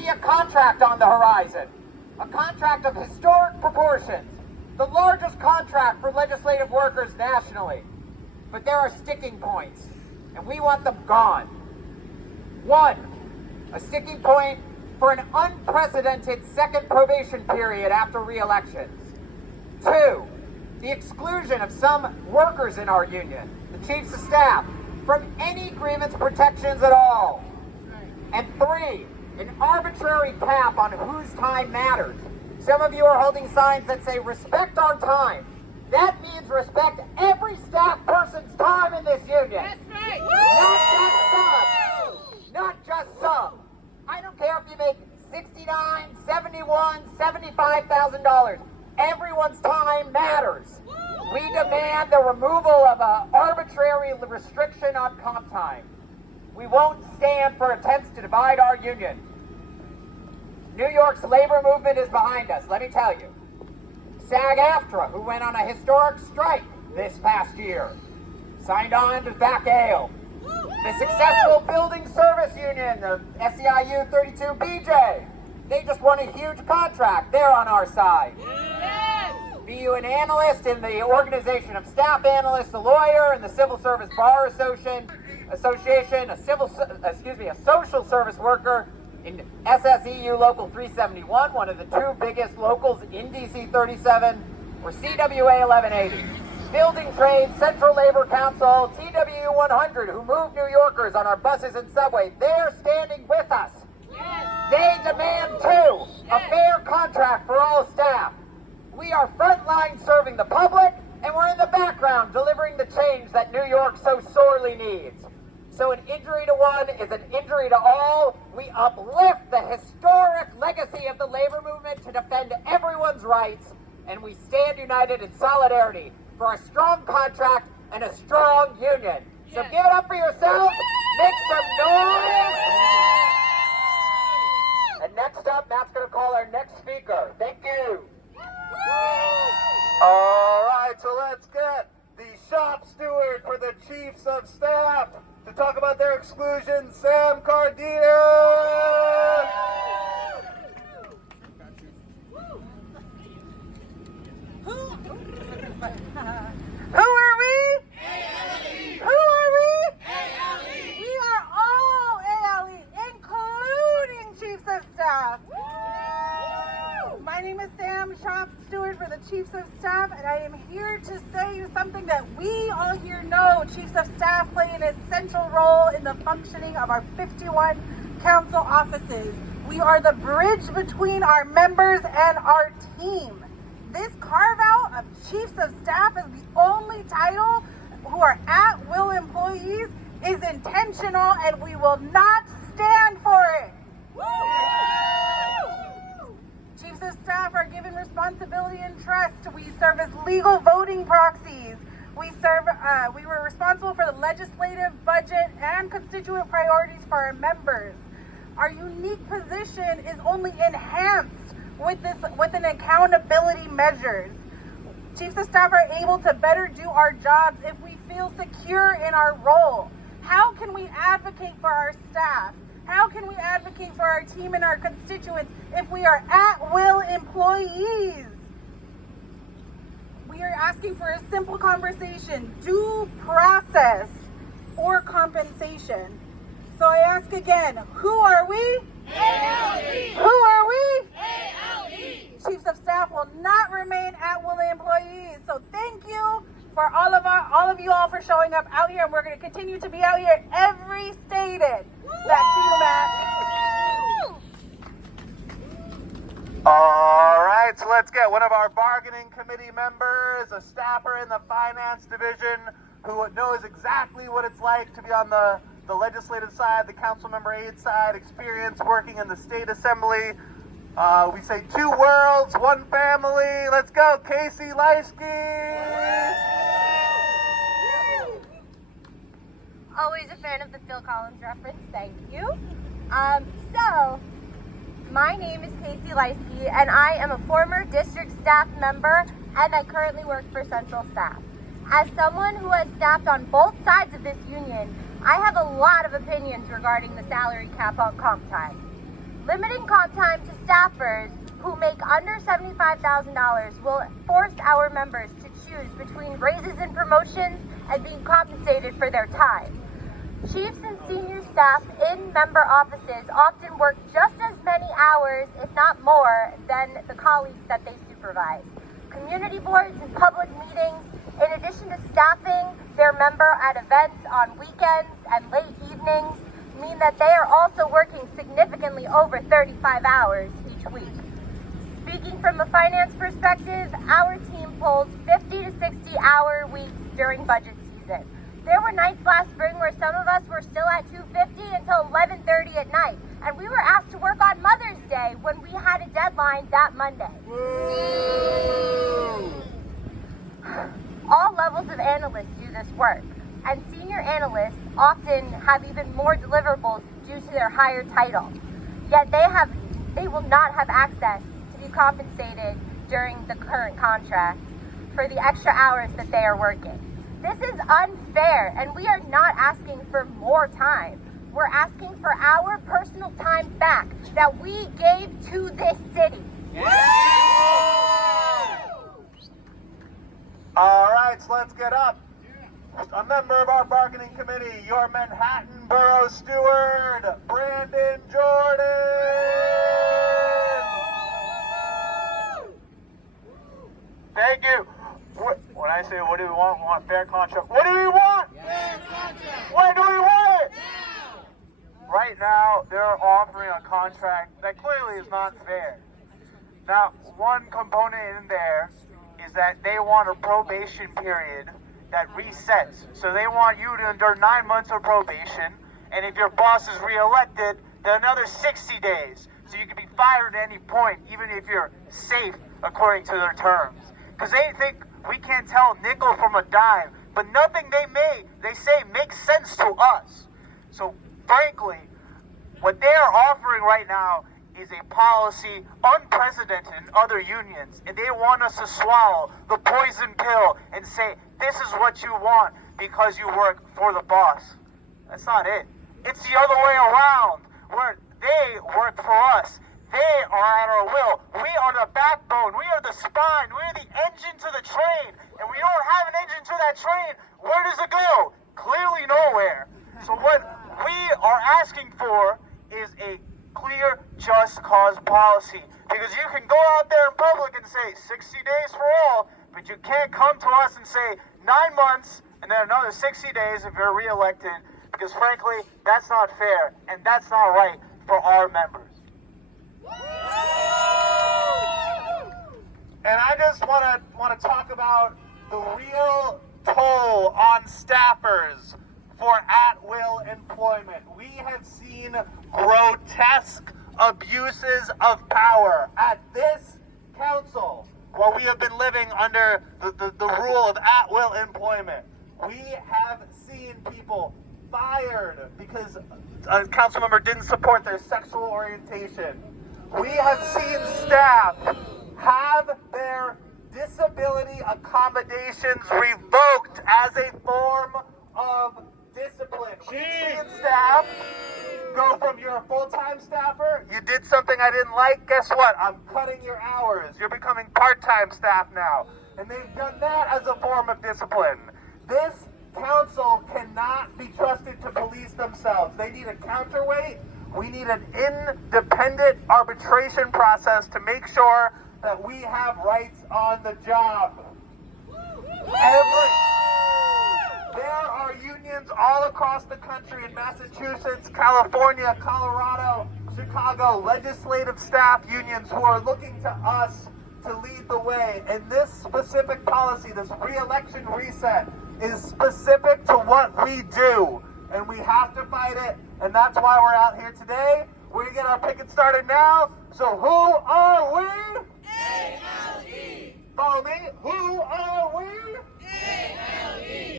see a contract on the horizon, a contract of historic proportions, the largest contract for legislative workers nationally. But there are sticking points, and we want them gone. One, a sticking point for an unprecedented second probation period after re-elections. Two, the exclusion of some workers in our union, the chiefs of staff, from any grievance protections at all. And three, an arbitrary cap on whose time matters. Some of you are holding signs that say, respect our time. That means respect every staff person's time in this union. That's right. Not just some. Not just some. I don't care if you make $69,000, $71,000, $75,000. Everyone's time matters. We demand the removal of an arbitrary restriction on comp time. We won't stand for attempts to divide our union. New York's labor movement is behind us, let me tell you. SAG-AFTRA, who went on a historic strike this past year, signed on to back Ale. The successful building service union, the SEIU 32BJ, they just won a huge contract. They're on our side. Be you an analyst in the Organization of Staff Analysts, a lawyer in the Civil Service Bar Association, a social service worker in SSEU Local 371, one of the two biggest locals in DC 37, or CWA 1180. Building Trades, Central Labor Council, TWU 100, who move New Yorkers on our buses and subway, they're standing with us. Yes. They demand, too, a fair contract for all staff. We are frontline serving the public, and we're in the background delivering the change that New York so sorely needs. So an injury to one is an injury to all. We uplift the historic legacy of the labor movement to defend everyone's rights, and we stand united in solidarity for a strong contract and a strong union. So give it up for yourselves, make some noise! And next up, Matt's going to call our next speaker. Thank you. All right, so let's get the shop steward for the Chiefs of Staff to talk about their exclusion, Sam Cardenas. Who are we? ALE. Who are we? ALE. We are all ALE, including Chiefs of Staff. My name is Sam, shop steward for the Chiefs of Staff, and I am here to say something that we all here know. Chiefs of Staff play an essential role in the functioning of our 51 council offices. We are the bridge between our members and our team. This carve-out of Chiefs of Staff as the only title who are at-will employees is intentional, and we will not stand for it. Chiefs of Staff are given responsibility and trust. We serve as legal voting proxies. We were responsible for the legislative, budget, and constituent priorities for our members. Our unique position is only enhanced with an accountability measures. Chiefs of Staff are able to better do our jobs if we feel secure in our role. How can we advocate for our staff? How can we advocate for our team and our constituents if we are at-will employees? We are asking for a simple conversation, due process or compensation. So I ask again, who are we? ALE. Who are we? ALE. Chiefs of Staff will not remain at-will employees. So thank you for all of you all for showing up out here, and we're going to continue to be out here every stated. Back to you, Matt. All right, so let's get one of our bargaining committee members, a staffer in the finance division who knows exactly what it's like to be on the legislative side, the council member aide side, experience working in the state assembly. We say 2 worlds, 1 family. Let's go, Casey Leisky. Always a fan of the Phil Collins reference, thank you. So, my name is Casey Leisky, and I am a former district staff member, and I currently work for Central Staff. As someone who has staffed on both sides of this union, I have a lot of opinions regarding the salary cap on comp time. Limiting comp time to staffers who make under $75,000 will force our members to choose between raises and promotions and being compensated for their time. Chiefs and senior staff in member offices often work just as many hours, if not more, than the colleagues that they supervise. Community boards and public meetings, in addition to staffing their member at events on weekends and late evenings, mean that they are also working significantly over 35 hours each week. Speaking from a finance perspective, our team pulls 50 to 60-hour weeks during budget season. There were nights last spring where some of us were still at 250 until 11:30 at night, and we were asked to work on Mother's Day when we had a deadline that Monday. All levels of analysts do this work, and senior analysts often have even more deliverables due to their higher title. Yet they will not have access to be compensated during the current contract for the extra hours that they are working. This is unfair, and we are not asking for more time. We're asking for our personal time back that we gave to this city. All right, so let's get up. A member of our bargaining committee, your Manhattan Borough Steward, Brandon Jordan. Thank you. When I say what do we want fair contract. What do we want? Fair contract. When do we want it? Now. Right now, they're offering a contract that clearly is not fair. Now, one component in there is that they want a probation period that resets. So they want you to endure 9 months of probation, and if your boss is reelected, then another 60 days. So you can be fired at any point, even if you're safe according to their terms. Because they think we can't tell a nickel from a dime, but nothing they say makes sense to us. So frankly, what they are offering right now is a policy unprecedented in other unions, and they want us to swallow the poison pill and say, this is what you want because you work for the boss. That's not it. It's the other way around, where they work for us. They are at our will. We are the backbone. We are the spine. We are the engine to the train. And we don't have an engine to that train. Where does it go? Clearly nowhere. So what we are asking for is a clear, just cause policy. Because you can go out there in public and say 60 days for all, but you can't come to us and say 9 months and then another 60 days if you're reelected. Because frankly, that's not fair and that's not right for our members. And I just want to talk about the real toll on staffers for at-will employment. We have seen grotesque abuses of power at this council while we have been living under the rule of at-will employment. We have seen people fired because a council member didn't support their sexual orientation. We have seen staff have their disability accommodations revoked as a form of discipline. We've seen staff go from you're a full-time staffer, you did something I didn't like, guess what? I'm cutting your hours. You're becoming part-time staff now. And they've done that as a form of discipline. This council cannot be trusted to police themselves. They need a counterweight. We need an independent arbitration process to make sure that we have rights on the job. There are unions all across the country in Massachusetts, California, Colorado, Chicago, legislative staff unions who are looking to us to lead the way. And this specific policy, this re-election reset, is specific to what we do. And we have to fight it, and that's why we're out here today. We're going to get our picket started now. So who are we? ALE! Follow me. Who are we? ALE!